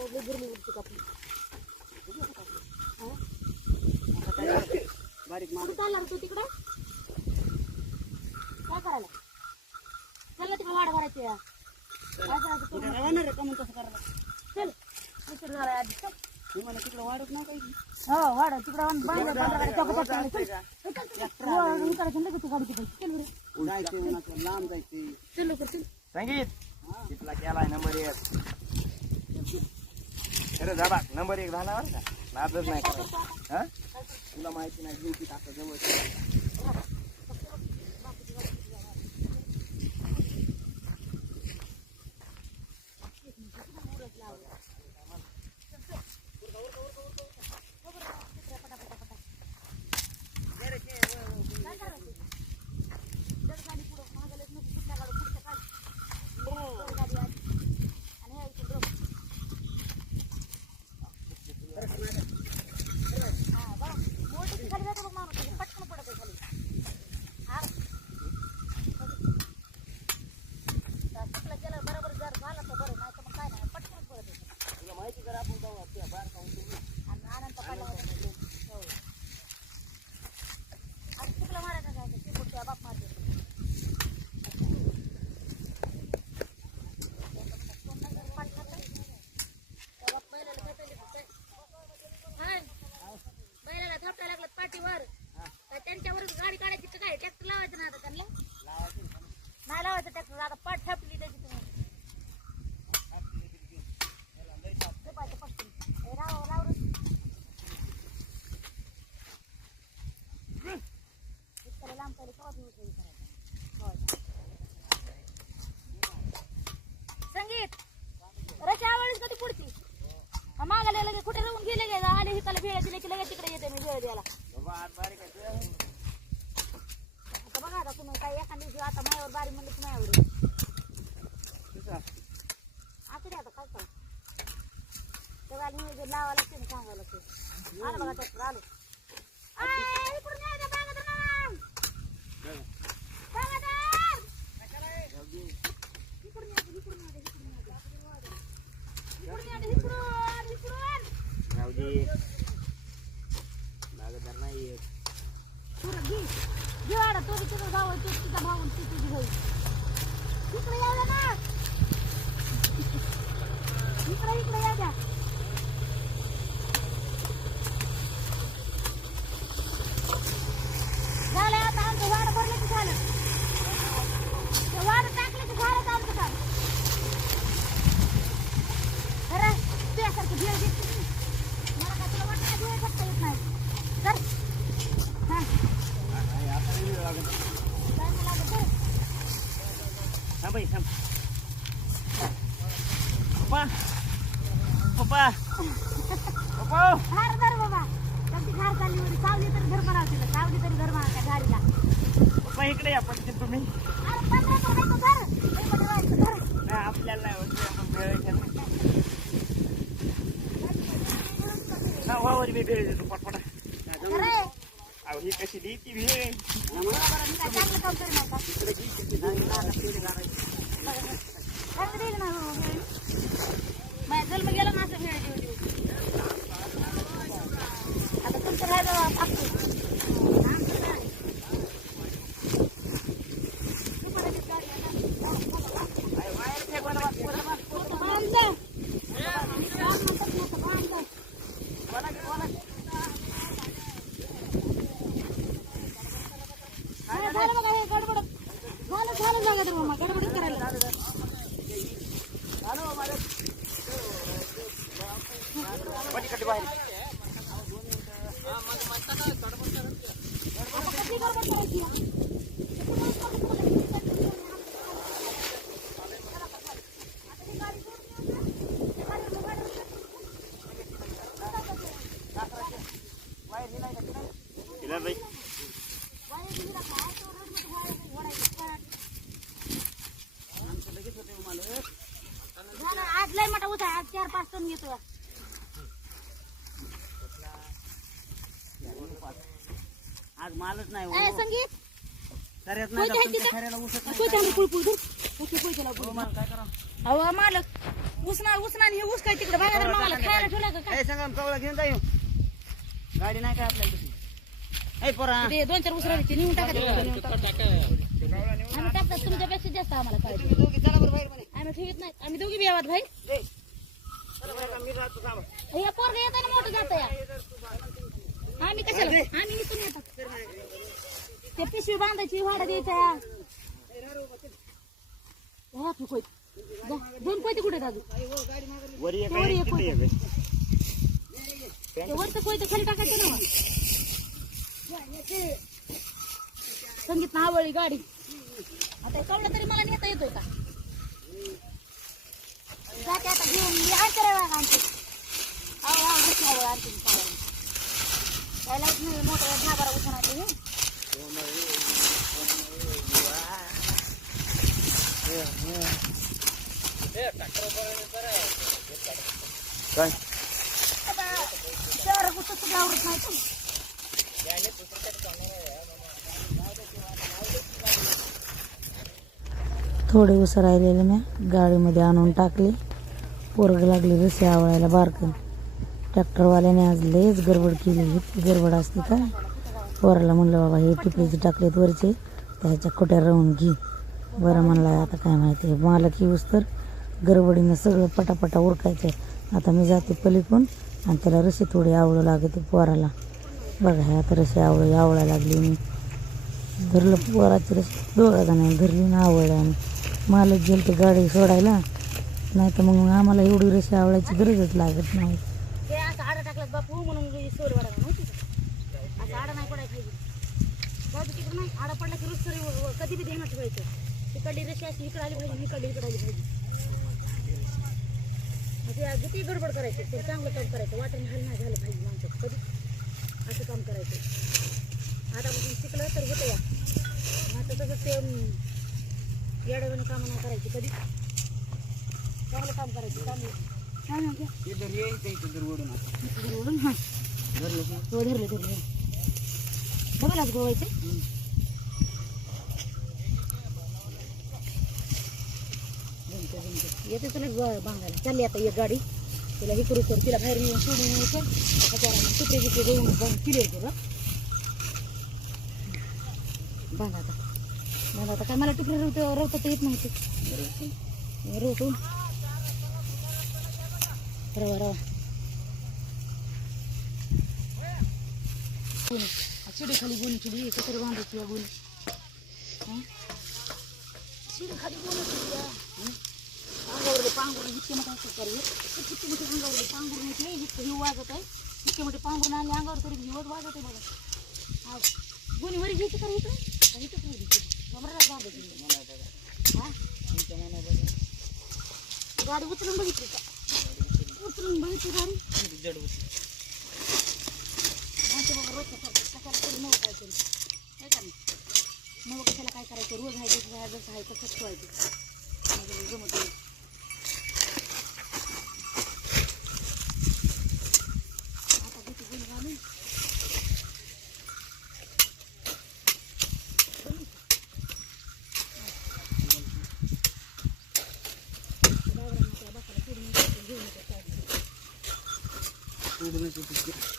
काय? बारीक माणूस कुठं चालला रे तू तिकडं काय करायला चल ना तिकडे भरायची. काय करायचं तू? कुठे राहणार आहे का मग कसं करायला चल उशीर झाला आधी चल मी मला तिकडे वाढत नाही काही हो तिकडे तू जायचे लांब जायचे चल लवकर चल संगीत तिथला केलाय नंबर एक खरं जा नंबर एक झाला बरं का. नादच नाही करायचं. हा? तुला माहिती नाही ड्युटी आता जवळ तुला माहिती करा आपण जाऊ त्या बाहेर खाऊन तुम्ही बैलाला थापटा लागला पाठीवर काय त्यांच्यावरच गाडी काढायची तर काय ट्रॅक्टर लावायचं ना आता त्यांना नाही लावायचं ट्रॅक्टर आता पाठ थापली त्याची तुम्ही झोपायचं पटकन. ए, राव, राव रे. इतक्याला लांब पहिले केव्हा दिवस हे करायचं? होय. संगीत रची आवडीच कधी पुढची हा, मागायला लगे कुठे राहून गेले गे आले हिकाला भेळ दिले की लगेच तिकडे येते मी भेळ द्यायला बाबा आज बारीक आहे तुझं. आता बघा आता तुम्ही काय एखाद दिवशी आता मायावर बारी म्हणलं की मायावर तुझं. असं दे आता काय करा तेव्हा नियोजन लावा लागते ना सांगावं लागते आलं बघा ट्रॅक्टर आलं आय, इकडून या, त्या बागात राहा. बागात राहा. इकडून या, इकडून या, इकडून या, इकडून या. इकडून या, इकडून, इकडून. राहू दे लागतदार नाही येत. पुरं घे. घे वाडा, तो बी तुझा भाऊ आहे, तो तुझा भाऊ आणि ती तुझी बहीण. इकडे या द्या ना. इकडे इकडे या द्या झालं आता आमचं वाडं भरलं की झालं ते वाडं टाकलं की झालं तर आमचं काम खरं तुझ्यासारखं भेळ घेत नाही. मला काय तुला वाटतं का भेळ करता येत नाही कर हा आहे, आता नाही वेळ लागत. काय नाही लागत ते. थांब बाई, थांब. पप्पा. पप्पा. पप्पा. हार धर बाबा. त्यांची घार चालली होती सावली तरी घर म्हणावं तिला. सावली तरी घर म्हणा त्या झाडीला पप्पा इकडे या पटकन तुम्ही. अरे पंधरा तर आहे तो घर. लई मोठं व्हायचं घर. नाही, आपल्याला नाही होत, आपण घेत नाही. हा, वावर मी भेळ देतो पटपटा. आहे. अहो ही कशी दी ती भेळ बरोबर, मी काय चांगलं काम करेन आता. चांगलं ಕಾಲು ಜಾಗದ ಮಮ್ಮ ಕಡೆ ಬಿಡ್ತಾರಲ್ಲ घेतो आज मालच नाही हो. संगीत. खऱ्यात नाही तुमच्या? खऱ्याला उसत नाही. हो, मला काय करा? अहो मालक उसना उसना आणि हे ऊस काय तिकडे? बाहेर मावाला खायला ठेवला का काय? ए सांगा कवळा घेऊन जा ह्यो. गाडी नाही काय आपल्याला तशी पोरा. ते दोन चार उसरा ते नेऊन टाका तिकडे. आम्ही टाकतात तुमच्यापेक्षा जास्त आम्हाला पाहिजे तुम्ही दोघी चला बरं बाहेर म्हणे आम्ही ठेवत नाही. आम्ही दोघी बी आवाज भाई. ए, हे पोरग येताना मोठं जात या. आम्ही कशाला? आम्ही इथून येतात ते पिशवी बांधायची भाडा द्यायचा या ह्या तू कोय जा, दोन कोयते कुठे दादू वरी एक वरचं कोयते खाली टाकायचं ना संगीत आवळी गाडी. आता कवडा तरी मला नेता येतोय का? जाते आता घेऊन मी आव आव मोठं दहा बारा उठायचं हे. काय? आता शहर कुठं सुद्धा आवडत नाही का? थोडे उस राहिलेले मी. गाडीमध्ये आणून टाकले. पोरग लागले रसे आवळायला बारकन ट्रॅक्टरवाल्याने आज लयच गडबड केली इतकी गडबड असते का? पोराला म्हणलं बाबा हे टिपरीचे टाकलेत वरचे त्याच्या खोट्या राहून घे. बरं म्हणला आता काय माहिती मालक येऊस तर गडबडीनं सगळं पटापटा उरकायचं. आता मी जाते पलीकडून आणि त्याला रशी थोडी आवडू लागते पोराला. बघा हे आता रशी आवळ आवळा लागली मी. धरलं पोराची रशी दोघा जणांनी धरली ना आवडलं मालक गेलं ते गाडी सोडायला नाही तर मग आम्हाला एवढी रशी आवडायची गरजच लागत नाही. ते असं आडा टाकलात बापू म्हणून सोड वाढा माहिती का? असं आडा नाही पडायला पाहिजे. जाऊ तिकडं नाही आडा पडला की रोज सरी कधी बी ध्यानात ठेवायचं तिकडली रशी अशी इकडे आली पाहिजे इकडली इकडे आली पाहिजे. म्हणजे असं किती गडबड करायचं ते चांगलं काम करायचं. वाटण हाल नाही झालं पाहिजे माणसाचं कधी. असं काम करायचं. आता आतापासून शिकलं तर होतं या. आता तसं ते येड्यावाने कामं नाही करायची कधी. चांगलं काम करायचं चांगलं काय म्हणते? ते दर ये, ते इथं दर ओढून आता. धरलं हा. धरलं की? हो धरलं धरलं बघा गोवायचे. येते तुला गो- बांगायला चालली आता एक गाडी. तिला हे करू कर तिला बाहेर नेऊन सोडून यायचं तुकडे बिकडे देऊन बंद किलो येते बघ. बांधा आता. बांधा आता. काय मला तुकडे रवत रवता येत नव्हते. रवतो. रवा रवा. गुण. चिडी खाली गुण चिडी. कसं बांधायची या गुण. चिडी खाली गुण अंगावरले पांघरून इतके मोठे असं करू इतके मोठे अंगावरले पांघरून येते इतकं हिव वाजत आहे. इतके मोठे पांघरून आणले अंगावर तरी हिवत वाजत आहे बघा. गुणी वरी घ्यायची का इकडे का इथंच नाही घ्यायची कमरेला बांधायची हा. गाडी उचलून बघितली का? उचलून बघितली गाडी जड होती. माणसं रोज कशाला कशाला तरी नवं काय तरी काय का नाही कशाला काय करायचं रोज आहे जसं आहे जसं आहे तसंच ठेवायचं माझं जमत नाही सोडूनच येते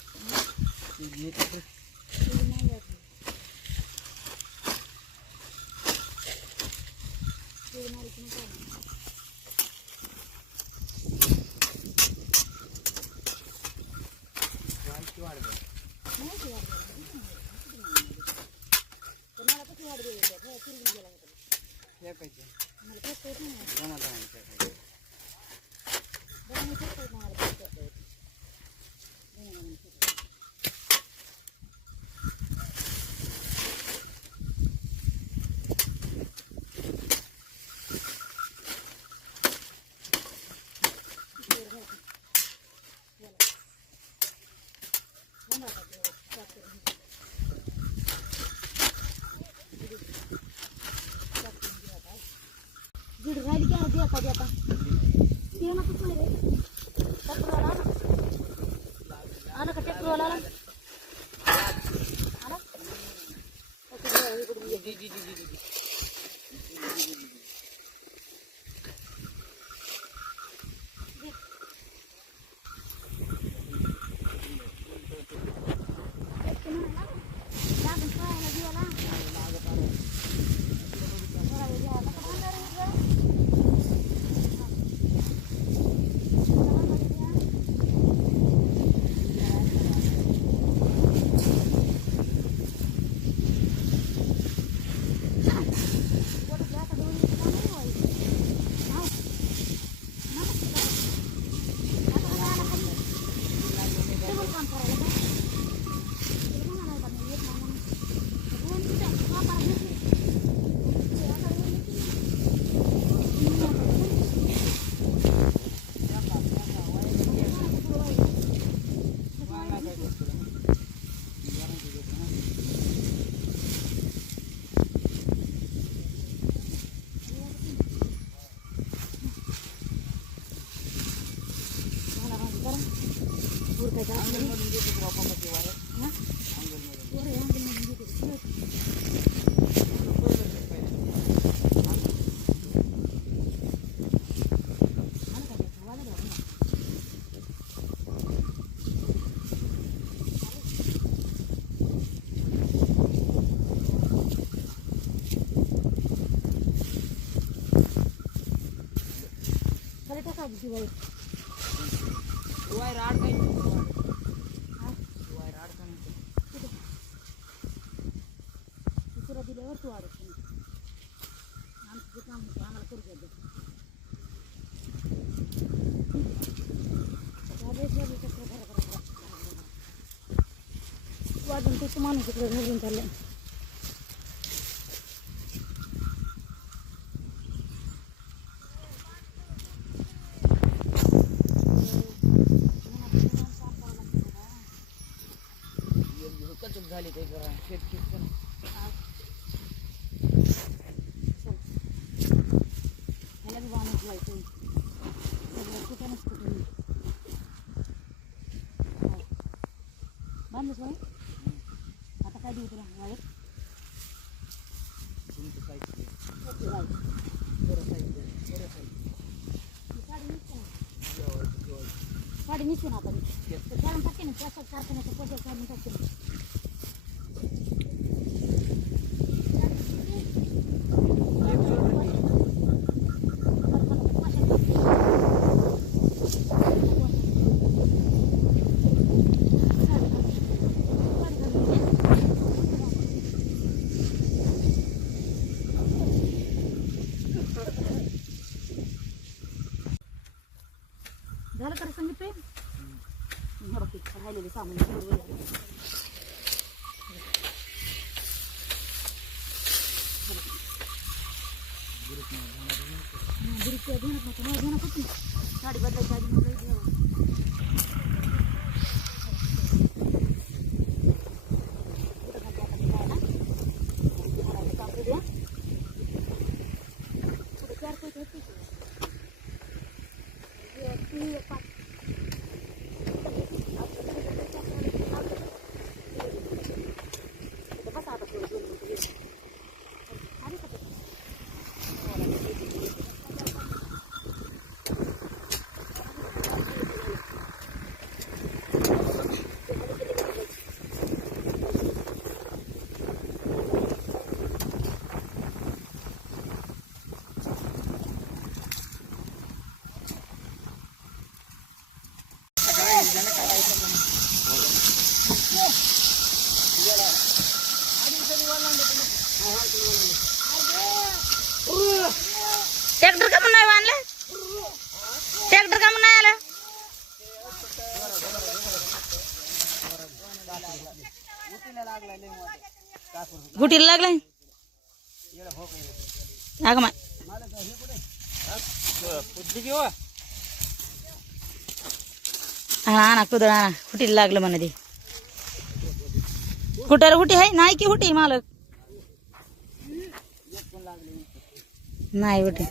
podía acá. Tiene una cosa de. Está por la lana. Ana, ¿qué está por la lana? खाली टाका आधी ती वाईट. वायर अडकायची हा? वायर अडकायची दुसरा दिल्यावर तू अडचण आमचं जे काम होतं आम्हाला करू द्या वाजून तो माणूस इकडे घालून चाललाय ते जरा शेत शेत पण ह्याला बी बांधून ठेवायचं सगळं कुठं नसतं तुम्ही बांधलंच बाई आता काय देऊ तुला वायर तुमचं साहित्य ओके बाई बरं साहित्य बरं साहित्य साडी निघते ना जेवायचं जेवायचं साडी निघते ना आता मी तर काढून टाकते ना त्याच्यात कारखान्याच्या पोट्यात काढून टाकते ना झालं तर संगीत प्रेम हे बघ ते राहिलेले सामान सगळं वर आहे. हं, गुरुच्या ध्यानात नव्हतं. माझ्या ध्यानात होतं ना. साडी बदलायची आधी मग जायचं यावं. कुठं घालते आता ते काय ना? घालायचं काम करूया. कुठं चार पैसे आहेत तिथे. एक, तीन, एक, पाच. इथं बसा आता थोडं दोन मिनिटं येऊन. आली का ते? ट्रॅक्टर का म्हणून नाही बांधलं ट्रॅक्टर का म्हणून नाही आलं? गुटीला लागलाय? अगं मा बुद्धी किंवा आणा कुदळ आणा हुटीला लागलं म्हणा ते. कुठं हुटी आहे? नाही की हुटी मालक? नाही हुटी.